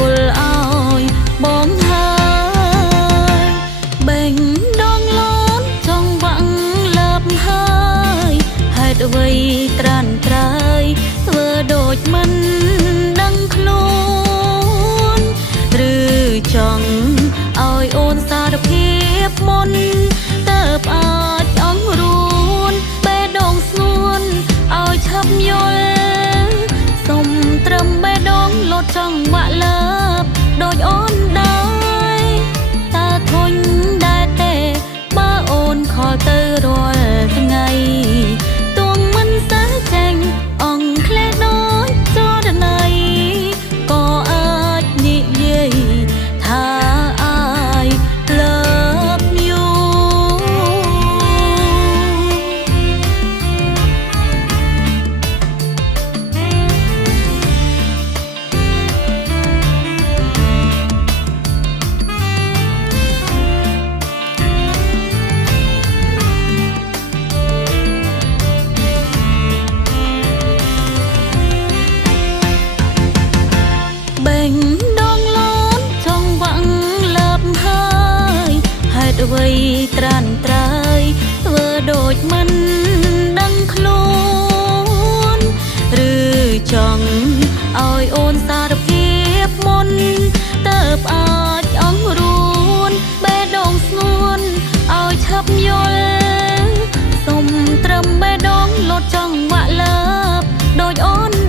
គល់ឲ្យបងហើយបែងដងលូនចង់វាក់លើបហើយហេតុអ្វីត្រានត្រើយធ្វើដូចមិនដឹងខ្លួនឬចង់ឲ្យអូនសារភាពមុនតើបអាចអង្រួនបេះដូងស្ងួនឲ្យឆាប់យល់សុំត្រឹមបេះដូងលោតចង់វាក់លើបដូចអូនដែរតើធុញដែរទេបើអូនខលទៅរាល់ថ្ងៃទួងមិនសាចេញអងក្លេដូចចរណៃក៏អាចនិយាយថាអ្វីត្រានត្រើយធ្វើដូចមិនដឹងខ្លួនឬចង់ឲ្យអូនសារភាពមុនតើបអាចអង្រួនបេះដូងស្ងួនឲ្យឆាប់យល់សុំត្រឹមបេះដូងលោតចង់វាក់លើបដូចអូន